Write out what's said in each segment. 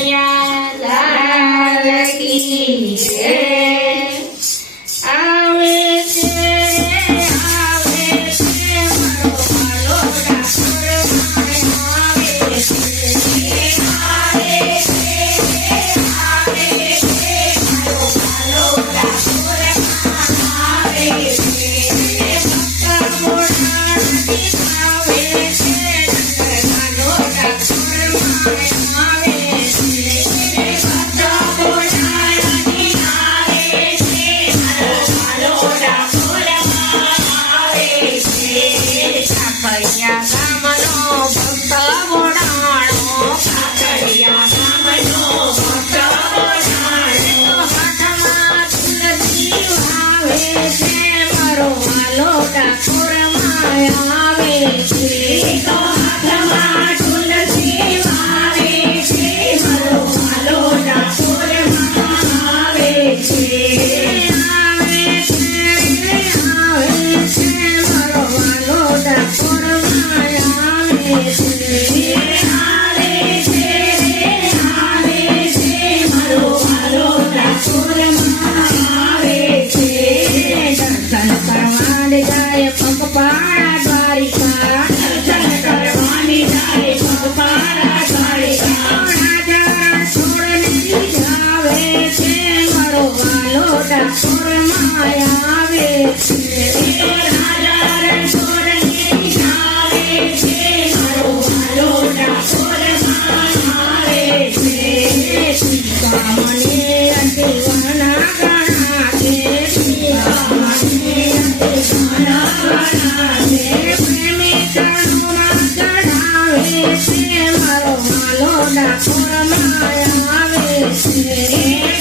કનૈયા લાલ કી જય. આવે છે મારો વાલો ડાકોરમાં આવે છે. આવે છે મારો વાલો ડાકોરમાં આવે છે. ભક્ત મોઢા નથી આવે છે. વાલો ડાકોરમાં આવે છે. ભક્ત મોઢા નથી આવે છે. વાલો ડાકોરમાં આવે છે. કાકડિયા ગામનો ભક્ત બોડાણો. કાકડિયા ગામનો ભક્ત બોડાણો. હાથમાં તુલસી વાવે છે. મારો વાલો ડાકોરમાં આવે છે. તો હાથમાં તુલસી વાવે છે. મારો વાલો ડાકોરમાં આવે છે. આવે છે મારો વાલો ડાકોરમાં આવે છે. આવે છે મારો વાલો ડાકોરમાં આવે છે. દર્શન કરવાને જાય પગપાળા દ્વારિકા. દર્શન કરવાને જાય પગપાળા દ્વારિકા. રાજા છોડને જાવે છે. મારો વાલો ડાકોરમાં આવે છે. રાજા છોડને જાવે છે. મારો વાલો ડાકોરમાં આવે છે. મને અંતિવના ગણા છે. મને અંતિવના ગણા છે. પ્રેમી ચરણોમાં ચઢાવે છે. મારો વાલો ડાકોરમાં આવે છે.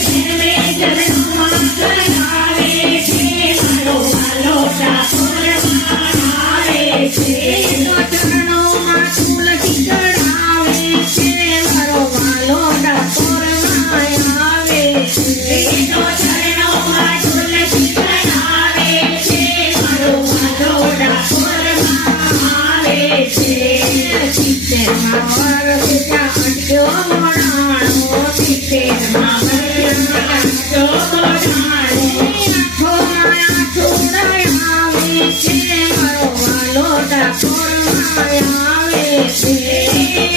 પ્રેમી ચરણોમાં ચઢાવે છે. મારો વાલો ડાકોરમાં આવે છે. તો ચરણોમાં તુલસી ચઢાવે છે. મારો વાલો ડાકોરમાં આવે છે. તો ચરણોમાં તુલસી ચઢાવે છે. મારો વાલો ડાકોરમાં આવે છે. સિત્તેરમાં વર્ષ ત્યાં અટક્યો મોડાણો. સિત્તેરમાં વર્ષ અટક્યો મોડાણો. આંખોમાં આંસુ આવે છે. મારો વાલો ડાકોરમાં આવે છે.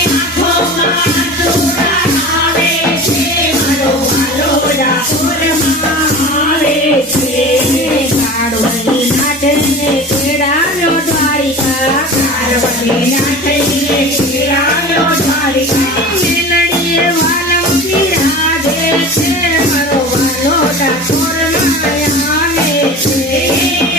આંખોમાં આંસુ આવે છે. મારો વાલો ડાકોરમાં આવે છે. કાળવડી નાથને તેડાવ્યો દ્વારિકા. કાળવડી નાથને તેડાવ્યો દ્વારિકા. મેલડીએ વાલમ બિરાજે છે. મારો વાલો ડાકોરમાં આવે છે.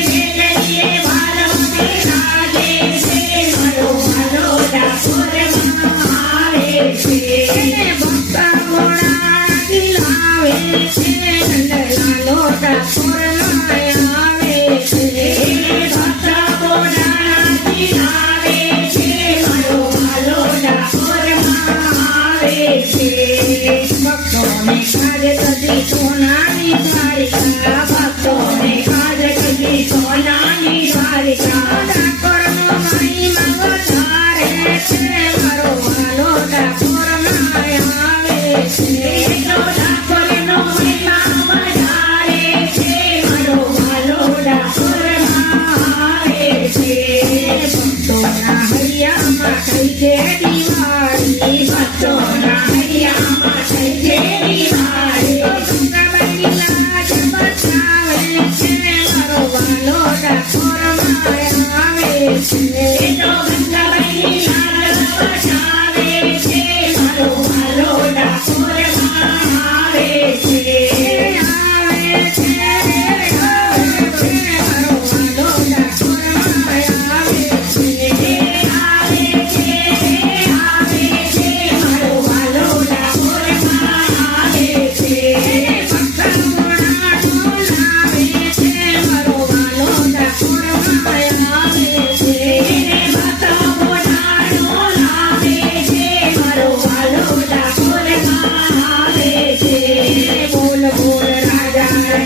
મેલડીએ વાલમ બિરાજે છે. મારો વાલો ડાકોરમાં આવે છે. ભક્ત ઘોડા દિલાવે છે. નંદલાલો ડાકોરમાં આવે છે. ભક્ત ઘોડા દિલાવે છે. મારો વાલો ડાકોરમાં આવે છે. ભક્તોને કાજે કદી સોનાની દ્વારિકા. ભક્તોને કાજે કદી સોનાની દ્વારિકા. ડાકોરનો મહિમા વધારે છે. મારો વાલો ડાકોરમાં આવે છે. તો ડાકોરનો મહિમા વધારે છે. મારો વાલો ડાકોરમાં આવે છે. ભક્તોના હૈયામાં થઈ છે દિવાળી. ભક્તોના હૈયામાં થઈ છે